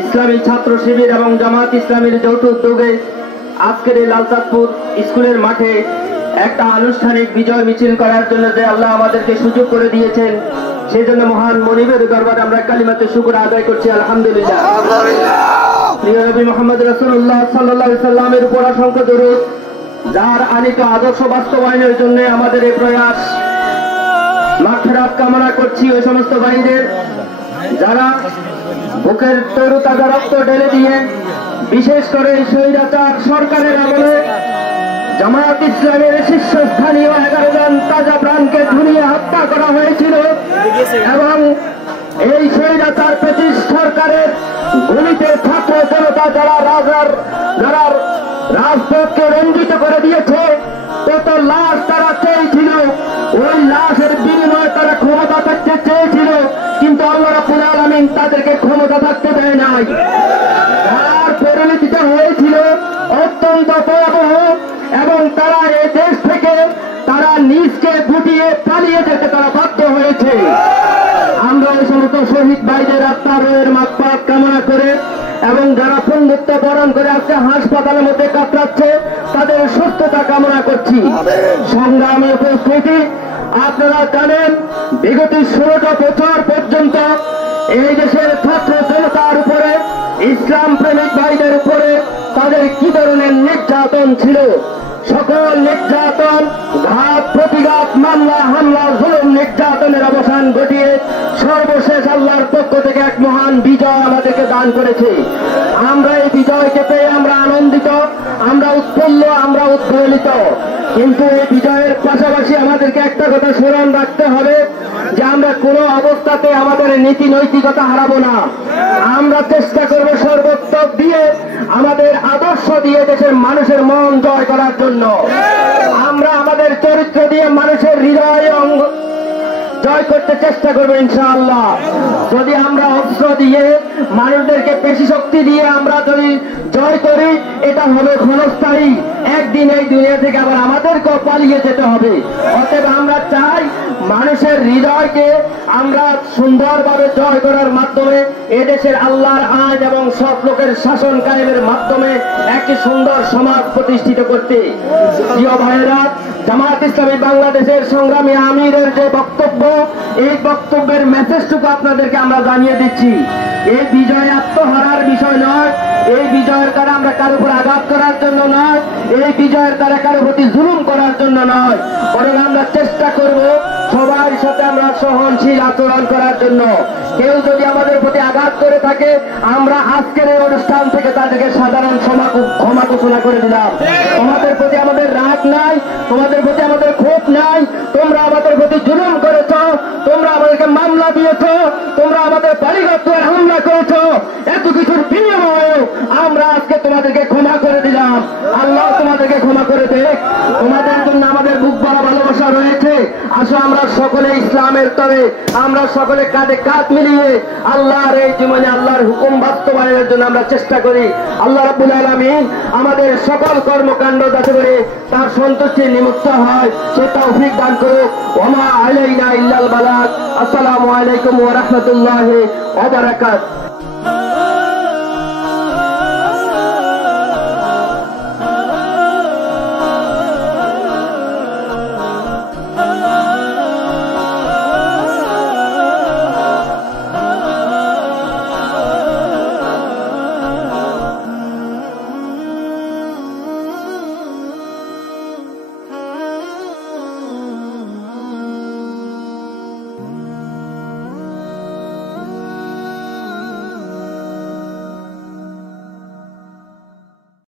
ইসলামী ছাত্র শিবির এবং জামাত ইসলামীর যৌথ উদ্যোগে আজকের এই লালচাঁদপুর স্কুলের মাঠে একটা আনুষ্ঠানিক বিজয় মিছিল করার জন্য যে আল্লাহ আমাদেরকে সুযোগ করে দিয়েছেন, সেই জন্য মহান মনিবের দরবারে আমরা কালিমাতে শুকর আদায় করছি, আলহামদুলিল্লাহ। প্রিয় নবী মুহাম্মদ রাসূলুল্লাহ সাল্লাল্লাহু আলাইহি সাল্লামের উপর অসংখ্য দরুদ, যার আনিত আদর্শ বাস্তবায়নের জন্য আমাদের এই প্রয়াস। মাগফিরাত কামনা করছি ওই সমস্ত ভাইদের যারা বুকের তরুতাজা রক্ত ঢেলে দিয়ে, বিশেষ করে স্বৈরাচার সরকারের আমলে জামাত ইসলামের শীর্ষস্থানীয় 11 জন তাজা প্রাণকে ঝুলিয়ে হত্যা করা হয়েছিল এবং এই স্বৈরাচার ব্রিটিশ সরকারের গুলিতে ছাত্র জনতা যারা রাজপথকে রঞ্জিত করে দিয়েছে, কত লাশ তারা চেয়েছিল, ওই লাশের বিনিময়ে তারা ক্ষমতা থাকতে চেয়েছিল, কিন্তু আল্লাহ রাব্বুল আলামিন তাদেরকে ক্ষমতা থাকতে দেয় নাই। তার পরিণতিটা হয়েছিল অত্যন্ত ভয়াবহ এবং তারা এই দেশ থেকে তারা নিজকে গুটিয়ে পালিয়ে যেতে তারা বাধ্য হয়েছে। আমরা এই সমস্ত শহীদ ভাইদের আত্মার মাগফিরাত কামনা করে এবং যারা পঙ্গুত্ব বরণ করে আজকে হাসপাতালের মধ্যে কাতরাচ্ছে, তাদের সুস্থতা কামনা করছি। সংগ্রামী উপস্থিতি, আপনারা জানেন বিগত 16টা বছর পর্যন্ত এই দেশের ছাত্র জনতার উপরে, ইসলাম প্রেমিক ভাইদের উপরে তাদের কি ধরনের নির্যাতন ছিল। সকল নির্যাতন, ঘাত প্রতিঘাত, মামলা হামলা, জুলুম নির্যাতনের অবসান ঘটিয়ে সর্বশেষ আল্লাহর পক্ষ থেকে এক মহান বিজয় আমাদেরকে দান করেছে। আমরা এই বিজয়কে পেয়ে আমরা আনন্দিত, আমরা উৎফুল্ল, আমরা উদ্বেলিত। কিন্তু এই বিজয়ের পাশাপাশি আমাদেরকে একটা কথা স্মরণ রাখতে হবে যে আমরা কোনো অবস্থাতে আমাদের নীতি নৈতিকতা হারাবো না। আমরা চেষ্টা করব সর্বোত্তম দিয়ে, আমাদের আদর্শ দিয়ে দেশের মানুষের মন জয় করার জন্য। আমরা আমাদের চরিত্র দিয়ে মানুষের হৃদয় জয় করতে চেষ্টা করবো ইনশাআল্লাহ। যদি আমরা অস্ত্র দিয়ে মানুষদেরকে পেশি শক্তি দিয়ে আমরা যদি জয় করি, এটা হবে ক্ষণস্থায়ী, একদিন এই দুনিয়া থেকে আবার আমাদেরকেও পালিয়ে যেতে হবে। অতএব আমরা চাই মানুষের হৃদয়কে আমরা সুন্দরভাবে জয় করার মাধ্যমে এদেশের আল্লাহর আইন এবং সৎ লোকের শাসন কায়েমের মাধ্যমে একটি সুন্দর সমাজ প্রতিষ্ঠিত করতে। প্রিয় ভাইয়েরা, জামাত ইসলামী বাংলাদেশের সংগ্রামী আমিরের যে বক্তব্য, এই বক্তব্যের মেসেজটুকু আপনাদেরকে আমরা জানিয়ে দিচ্ছি। এই বিজয় আত্মহারার বিষয় নয়, এই বিজয়ের দ্বারা আমরা কারো উপর আঘাত করার জন্য নয়, এই বিজয়ের দ্বারা কারো প্রতি জুলুম করার জন্য নয়, বরং আমরা চেষ্টা করব সবার সাথে আমরা সহনশীল আচরণ করার জন্য। কেউ যদি আমাদের প্রতি আঘাত করে থাকে, আমরা আজকের এই অনুষ্ঠান থেকে তাদেরকে সাধারণ ক্ষমা ঘোষণা করে দিলাম। তোমাদের প্রতি আমাদের রাগ নাই, তোমাদের প্রতি আমাদের ক্ষোভ নাই। তোমরা আমাদের প্রতি জুলুম করেছ, তোমরা আমাদেরকে মামলা দিয়েছ, তোমরা আমাদের বাড়িঘর হামলা করেছ, এত কিছুর বিনিময়ে আমরা আজকে তোমাদেরকে ক্ষমা করে দিলাম। আল্লাহ তোমাদেরকে ক্ষমা করে দেখ। তোমাদের জন্য আমাদের বুক ভরা ভালোবাসা রয়েছে। আসো আমরা সকলে ইসলামের তরে আমরা সকলে কাঁধে কাঁধ মিলিয়ে আল্লাহর এই জীবনে আল্লাহর হুকুম বাস্তবায়নের জন্য আমরা চেষ্টা করি। আল্লাহ রাব্বুল আলামিন আমাদের সকল কর্মকাণ্ড যাতে করে তার সন্তুষ্টি নিমিত্ত হয়, সে তৌফিক দান করুক। ওমা আলাইনা ইল্লাল বালাগ। আসসালামু আলাইকুম ওয়া রাহমাতুল্লাহি ওয়া বারাকাতুহু।